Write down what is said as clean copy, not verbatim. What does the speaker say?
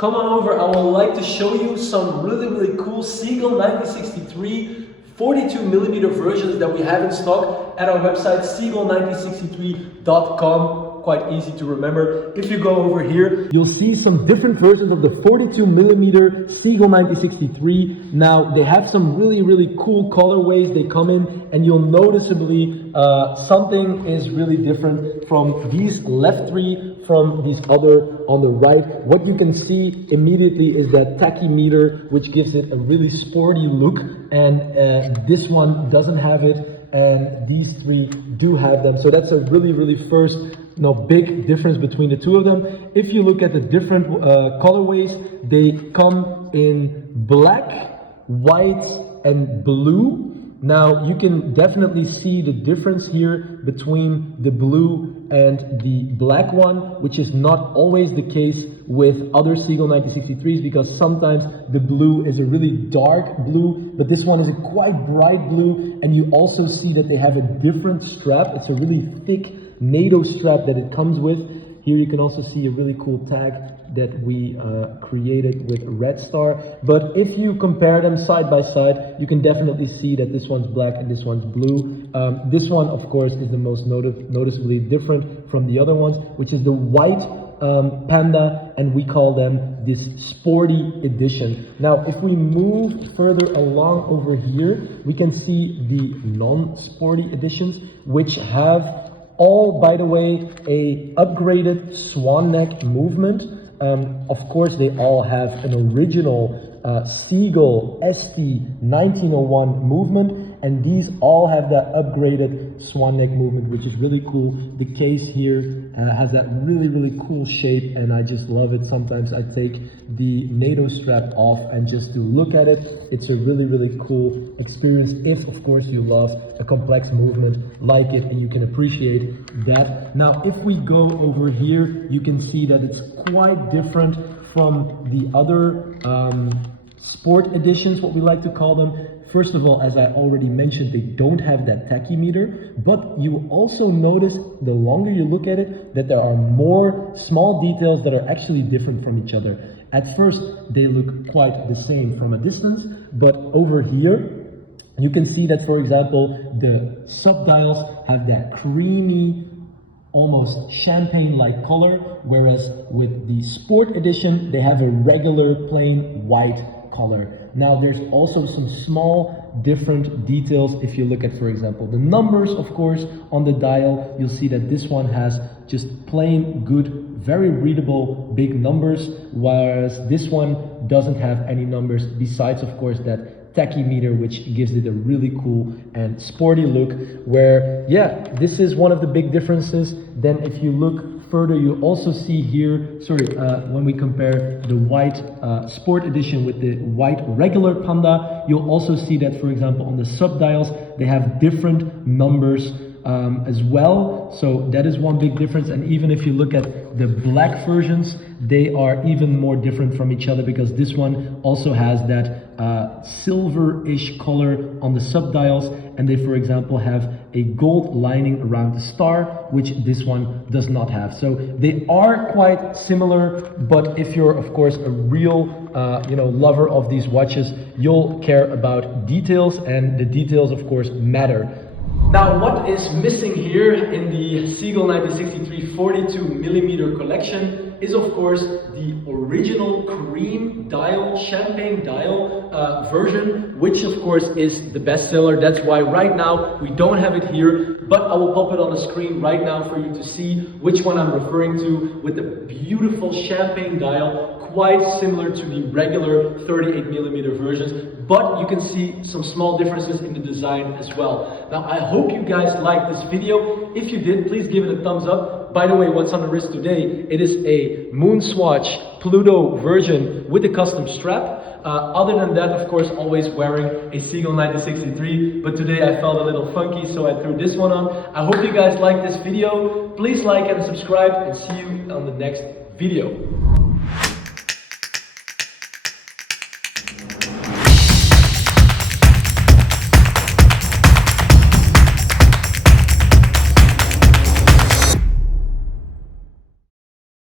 come on over. I would like to show you some really cool Seagull 1963 42mm versions that we have in stock at our website seagull1963.com. Quite easy to remember. If you go over here, you'll see some different versions of the 42mm Seagull 1963. Now they have some really cool colorways they come in, and you'll noticeably something is really different from these left three from these other on the right. What you can see immediately is that tachymeter, which gives it a really sporty look, and this one doesn't have it, and these three do have them. So that's a really first big difference between the two of them. If you look at the different colorways, they come in black, white, and blue. Now you can definitely see the difference here between the blue and the black one, which is not always the case with other Seagull 1963s, because sometimes the blue is a really dark blue, but this one is a quite bright blue. And you also see that they have a different strap. It's a really thick NATO strap that it comes with. Here you can also see a really cool tag that we created with Red Star. But if you compare them side by side, you can definitely see that this one's black and this one's blue. This one, of course, is the most noticeably different from the other ones, which is the white Panda, and we call them this sporty edition. Now, if we move further along over here, we can see the non-sporty editions, which have all, by the way, a upgraded swan neck movement. Of course, they all have an original Seagull ST 1901 movement, and these all have that upgraded swan neck movement, which is really cool. The case here has that really cool shape, and I just love it. Sometimes I take the NATO strap off and just to look at it, it's a really cool experience, if of course you love a complex movement like it and you can appreciate that. Now if we go over here, you can see that it's quite different from the other sport editions, what we like to call them. First of all, as I already mentioned, they don't have that tachymeter, but you also notice the longer you look at it that there are more small details that are actually different from each other. At first, they look quite the same from a distance, but over here, you can see that, for example, the subdials have that creamy, almost champagne-like color, whereas with the Sport Edition, they have a regular plain white color. Now there's also some small different details. If you look at, for example, the numbers, of course, on the dial, you'll see that this one has just plain good, very readable big numbers, whereas this one doesn't have any numbers besides, of course, that tachymeter, which gives it a really cool and sporty look, where this is one of the big differences. Then if you look further, you also see here, when we compare the white Sport Edition with the white regular Panda, you'll also see that, for example, on the subdials, they have different numbers as well. So that is one big difference. And even if you look at the black versions, they are even more different from each other, because this one also has that silver-ish color on the subdials, and they, for example, have a gold lining around the star, which this one does not have. So they are quite similar, but if you're, of course, a real lover of these watches, you'll care about details, and the details, of course, matter. Now, what is missing here in the Seagull 1963 42mm collection is, of course, the original cream dial, champagne dial version, which of course is the bestseller. That's why right now we don't have it here, but I will pop it on the screen right now for you to see which one I'm referring to, with the beautiful champagne dial, quite similar to the regular 38mm versions, but you can see some small differences in the design as well. Now, I hope you guys liked this video. If you did, please give it a thumbs up. By the way, what's on the wrist today? It is a Moonswatch Pluto version with a custom strap. Other than that, of course, always wearing a Seagull 1963, but today I felt a little funky, so I threw this one on. I hope you guys liked this video. Please like and subscribe, and see you on the next video.